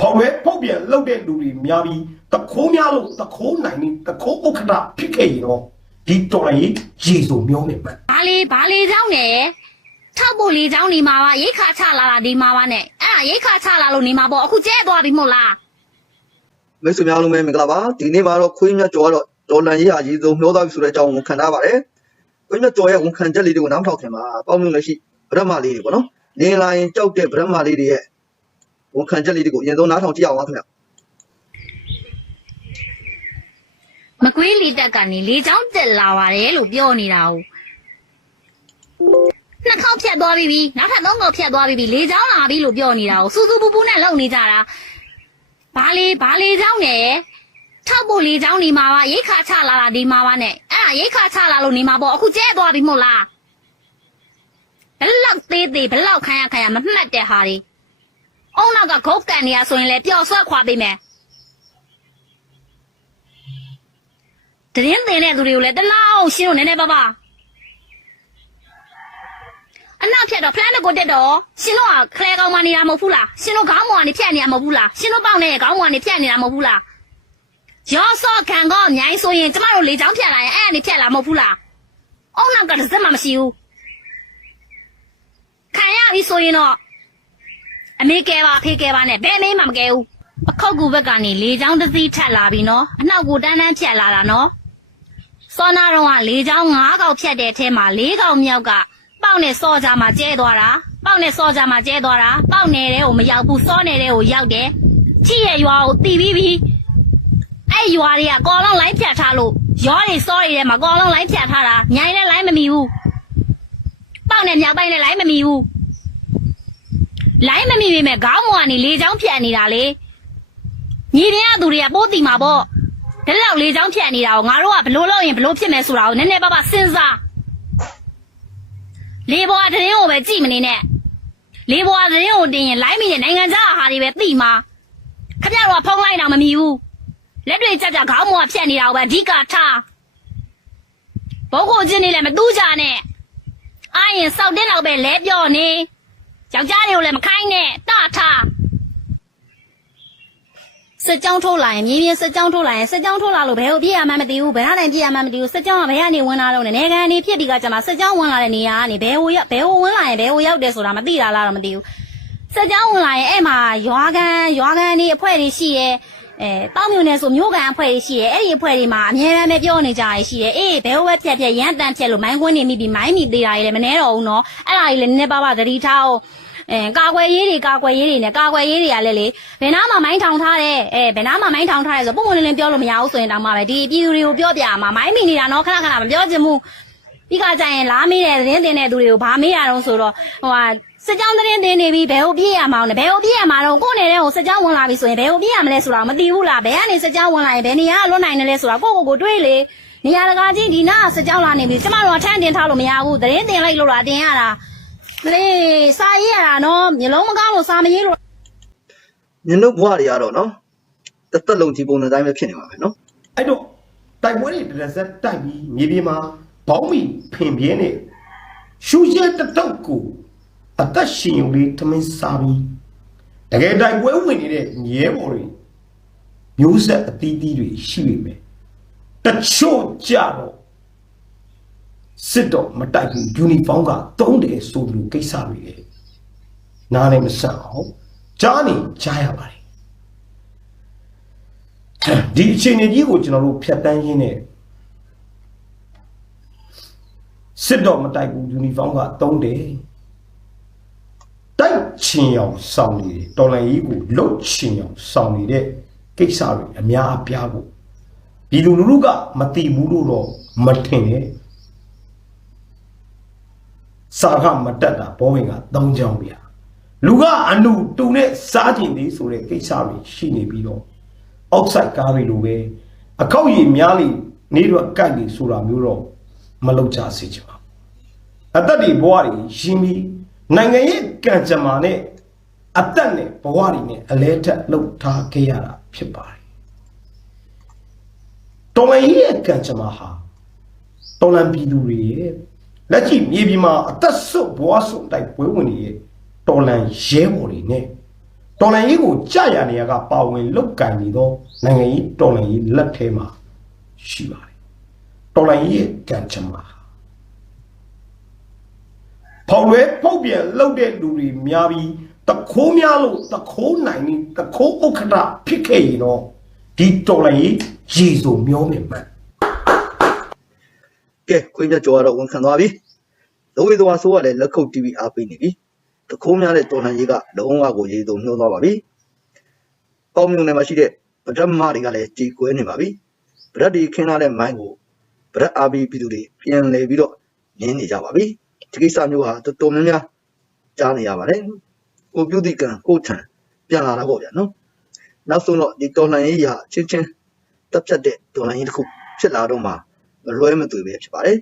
ဖောက်ဝဲဖောက်ပြန်လုပ်တဲ့လူတွေများပြီးတခိုးများလို့တခိုးနိုင်နေတခိုးဥက္ကဋဖြစ်ခဲ့ရင်တော့ဒီတော်ရည်ရေစုံမျောနေမှာဘာလေးဘာလေးကြောင့်လဲထောက်ဖို့လေးကြောင့်နေမှာပါရိတ်ခါချလာတာဒီမှာပါနဲ့အဲ့ဒါရိတ်ခါချလာလို့နေမှာပေါ့အခုကျဲသွားပြီမဟုတ်လားမိတ်ဆွေများလုံးပဲမင်္ဂလာပါဒီနေ့မှာတော့ခွေးမြတ်ကျော်ကတော့တော်လန်ရေးဟာရေစုံမျောသွားပြီဆိုတဲ့အကြောင်းကိုခံထားပါတယ်ခွေးမြတ်ကျော်ရဲ့ဝန်ခံချက်လေးတွေကိုနားမထောက်ခင်ပါပေါင်းလို့လည်းရှိဗရမလေးတွေပေါ့နော်နေလာရင်ကြောက်တဲ့ဗရမလေးတွေရဲ့ ဝန်ခံချက်လေးတွေကိုအရင်ဆုံးနားထောင်ကြည့်အောင်ပါခင်ဗျာမကွေးလီတက်ကနေလေချောင်းတက်လာပါတယ်လို့ပြောနေတာ哦နှစ်ခေါက်ဖြတ်သွားပြီနောက်ထပ်သုံးခေါက်ဖြတ်သွားပြီလေချောင်းလာပြီလို့ပြောနေတာ哦စူးစူးပူပူနဲ့လုံနေကြတာဘာလေဘာလေချောင်းနဲ့ထောက်ဖို့လေချောင်းနေမှာပါရိတ်ခါချလာတာဒီမှာပါနဲ့အဲ့ဒါရိတ်ခါချလာလို့နေမှာပေါ့အခုကျဲသွားပြီမဟုတ်လားဘယ်လောက်သေးသေးဘယ်လောက်ခံရခံရမမှတ်တဲ့ဟာတွေ အုံနောက်ကဂုတ်ကန်နေရဆိုရင်လည်းပျော်ဆွဲခွာပေးမယ်တရင်တင်တဲ့သူတွေကိုလည်းတလောက်ရှင်းလို့နည်းနည်းပါးပါအနောက်ဖြတ်တော့ဖလန်းတကိုတက်တော့ရှင်တို့ကခလဲကောင်းမနေတာမဟုတ်ဘူးလားရှင်တို့ခေါင်းမော်ကနေဖြတ်နေတာမဟုတ်ဘူးလားရှင်တို့ပေါက်နေတဲ့ခေါင်းမော်ကနေဖြတ်နေတာမဟုတ်ဘူးလားရောစော့ခံကောအများကြီးဆိုရင်ကျမတို့လေချောင်းဖြတ်လာရင်အဲ့အနေဖြတ်လာမဟုတ်ဘူးလားအုံနောက်ကတစ်စက်မှမရှိဘူးခံရပြီဆိုရင်တော့ အမေကဲပါအဖေကဲပါနဲ့ဘယ်မေးမှမကဲဘူးအခုတ်ကူဘက်ကနေလေချောင်းတစ်စီးထက်လာပြီနော်အနောက်ကိုတန်းတန်းဖြတ်လာတာနော်စောနာတော့ကလေချောင်း၅កောက်ဖြတ်တဲ့အထဲမှာ၄កောက်မြောက်ကပေါက်နဲ့စောကြမှာကျဲသွားတာပေါက်နဲ့စောကြမှာကျဲသွားတာပေါက်နေတဲ့ကိုမရောက်ဘူးစောနေတဲ့ကိုရောက်တယ်ချစ်ရဲ့ရွာကိုတီးပြီးပြီအဲ့ရွာတွေကကော်လုံးလိုင်းဖြတ်ထားလို့ရောတွေစောတွေထဲမှာကော်လုံးလိုင်းဖြတ်ထားတာညိုင်းနဲ့လိုင်းမမီဘူးပေါက်နဲ့မြောက်ပိုင်းနဲ့လိုင်းမမီဘူး လိုင်းမမီပေမဲ့ခေါင်းမော်ကနေလေချောင်းဖြတ်နေတာလေညီတဲ့ကသူတွေကပိုးတီမှာပေါ့ဒါလောက်လေချောင်းဖြတ်နေတာကိုငါတို့ကဘလို့လုပ်ရင်ဘလို့ဖြစ်မယ်ဆိုတာကိုနည်းနည်းပါးပါစဉ်းစားလေဘောကတရင်ကိုပဲကြည့်မနေနဲ့လေဘောကတရင်ကိုတင်ရင်လိုင်းမီနဲ့နိုင်ငံခြားဟာတွေပဲသိမှာခမရတော့ဖုံးလိုက်တော့မမီဘူးလက်တွေကြကြခေါင်းမော်ကဖြတ်နေတာကိုပဲအဓိကထားဘုတ်ကိုချင်းနေလည်းမတူးကြနဲ့အာရင်စောက်တဲ့လောက်ပဲလဲပြောနေ ယောက်ျားတွေကိုလည်းမခိုင်းနဲ့တထားစစ်ကြောင်းထိုးလာရင်မြင်းမြင်းစစ်ကြောင်းထိုးလာရင်စစ်ကြောင်းထိုးလာလို့ဘယ်ကိုပြေးရမှန်းမသိဘူးဘယ်ဟာလည်းပြေးရမှန်းမသိဘူးစစ်ကြောင်းကဘယ်ကနေဝင်လာတော့လဲနေကန်နေဖြစ်ပြီးကကြမှာစစ်ကြောင်းဝင်လာတဲ့နေရာကနေဘယ်ဟိုရောက်ဘယ်ဟိုဝင်လာရင်ဘယ်ဟိုရောက်တယ်ဆိုတာမသိတာလားတော့မသိဘူးစစ်ကြောင်းဝင်လာရင်အဲ့မှာရွာကန်ရွာကန်နေအဖွဲ့တွေရှိရဲ့ အဲတောင်းမြုံနေဆိုမျိုးကန်အဖွဲ့တွေရှိရဲ့အဲ့ဒီအဖွဲ့တွေမှာအများအားပဲပြောနေကြရရှိရဲ့အေးဘယ်ဟိုပဲဖြတ်ဖြတ်ရမ်းတန်ဖြတ်လို့မိုင်းခွင်းနေမိပြီးမိုင်းမိသေးတာကြီးလည်းမနှဲတော့ဘူးနော်အဲ့ဒါကြီးလည်းနည်းနည်းပါးပါးသတိထားအောင်အဲကာကွယ်ရေးတွေကာကွယ်ရေးတွေနဲ့ကာကွယ်ရေးတွေကလည်းလေဘယ်နာမှမိုင်းထောင်ထားတယ်အဲဘယ်နာမှမိုင်းထောင်ထားတယ်ဆိုပုံမှန်လင်းလင်းပြောလို့မရဘူးဆိုရင်တောင်မှပဲဒီပြည်သူတွေကိုပြောပြမှာမိုင်းမိနေတာနော်ခဏခဏမပြောချင်ဘူးပြီးကကြရင်လားမေးတဲ့သတင်းတင်တဲ့သူတွေကိုဘာမေးရတော့ဆိုတော့ဟိုဟာ စစ်ကြောင်းသတင်းတင်နေပြီဘယ်ကိုပြေးရမှာလဲဘယ်ကိုပြေးရမှာတော့ကိုယ်နေတဲ့ဟိုစစ်ကြောင်းဝင်လာပြီဆိုရင်ဘယ်ကိုပြေးရမလဲဆိုတာမသိဘူးလားဘယ်ကနေစစ်ကြောင်းဝင်လာရင်ဘယ်နေရာကလွတ်နိုင်တယ်လဲဆိုတာကိုယ့်ကိုယ်ကိုတွေးလေနေရာတကာချင်းဒီနာကစစ်ကြောင်းလာနေပြီကျမတို့ကထမ်းတင်ထားလို့မရဘူးသတင်းတင်လိုက်လို့လားတင်ရတာမလေးစာရေးရတာနော်မျိုးလုံးမကောင်းလို့စာမရေးလို့ညတို့ဘွားတွေကတော့နော်တစ်သက်လုံးဒီပုံစံတိုင်းပဲဖြစ်နေမှာပဲနော်အဲ့တော့တိုက်ပွဲတွေတစ်ဆက်တိုက်ပြီးမြေပြင်မှာဘောင်းမီဖင်ပြင်းနေရှူရဲတတုတ်ကို အသက်ရှင်ုံလေးထမင်းစားပြီးတကယ်တိုက်ပွဲဝင်နေတဲ့ရဲဘော်တွေမျိုးဆက်အသီးသီးတွေရှိနေမယ်တချို့ကြတော့စစ်တော့မတိုက်ဘူးယူနီဖောင်းကတုံးတယ်ဆိုသူကိစ္စတွေလေနားလည်းမဆန်အောင်ကြားနေကြားရပါတယ်ဒီအခြေအနေကြီးကိုကျွန်တော်တို့ဖြတ်တန်းရင်းနဲ့စစ်တော့မတိုက်ဘူးယူနီဖောင်းကတုံးတယ် တိုက်ချင်အောင်စောင်းနေတယ်တော်လန်ကြီးကိုလှုပ်ချင်အောင်စောင်းနေတဲ့ကိစ္စတွေအများအပြားကိုဒီလူလူလူကမတိဘူးလို့တော့မထင်နဲ့စာကမတက်တာဘောဝင်က၃ချောင်းပြလူကအနုတူနဲ့စားကျင်သေးဆိုတဲ့ကိစ္စတွေရှိနေပြီးတော့အောက်ဆိုင်ကားတွေလိုပဲအကောက်ရည်များလိနေတော့ကတ်နေဆိုတာမျိုးတော့မလုပ်ကြစေချင်ပါဘူးအသက်တွေဘဝတွေရင်းပြီး နိုင်ငံရဲ့ကံကြမ္မာနဲ့အသက်နဲ့ဘဝတွေနဲ့အလဲထက်လှုပ်ထားခဲ့ရတာဖြစ်ပါတယ်တော်လန်ကြီးရဲ့ကံကြမ္မာဟာတော်လန်ပြည်သူတွေရဲ့လက်ရှိမြေပြင်မှာအသက်ဆွတ်ဘဝဆွတ်တိုက်ပွဲဝင်နေရဲ့တော်လန်ရဲဘော်တွေနဲ့တော်လှန်ရေးကိုကြာရနေရကပါဝင်လုတ်ကင်နေသောနိုင်ငံရေးတော်လှန်ရေးလက်ထဲမှာရှိပါတယ်တော်လှန်ရေးရဲ့ကံချမ်းပါ ဖောက်လွဲဖောက်ပြန်လှုပ်တဲ့လူတွေများပြီးတခိုးများလို့တခိုးနိုင်နေတခိုးဥက္ခဋဖြစ်ခဲ့ရင်တော့ဒီတော်လှန်ရေးရေစုံမျောမြင်မှန်ကဲခွင့်မြတ်ကျော်ကတော့ဝန်ခံသွားပြီလောဝေသွားဆိုးကလည်းလက်ခုပ် TV အားပေးနေပြီတခိုးများတဲ့တော်လှန်ရေးကလုံးဝကိုရေတုံနှိုးသွားပါပြီပေါင်းမြုံထဲမှာရှိတဲ့ဗဒတ်မတွေကလည်းကြေကွဲနေပါပြီဗဒတ်ဒီခင်းလာတဲ့မိုင်းကိုဗဒတ်အားပေးပြည်သူတွေပြန်လဲပြီးတော့နင်းနေကြပါပြီ ဒီကိစ္စမျိုးဟာတော်တော်များများကြားနေရပါတယ်ကိုပြုတိကံကိုထံပြန်လာတာပေါ့ဗျာနော်နောက်ဆုံးတော့ဒီတော်လှန်ရေးရာချင်းချင်းတက်ဖြတ်တဲ့တော်လှန်ရေးတစ်ခုဖြစ်လာတော့မှမလွဲမသွေပဲဖြစ်ပါတယ်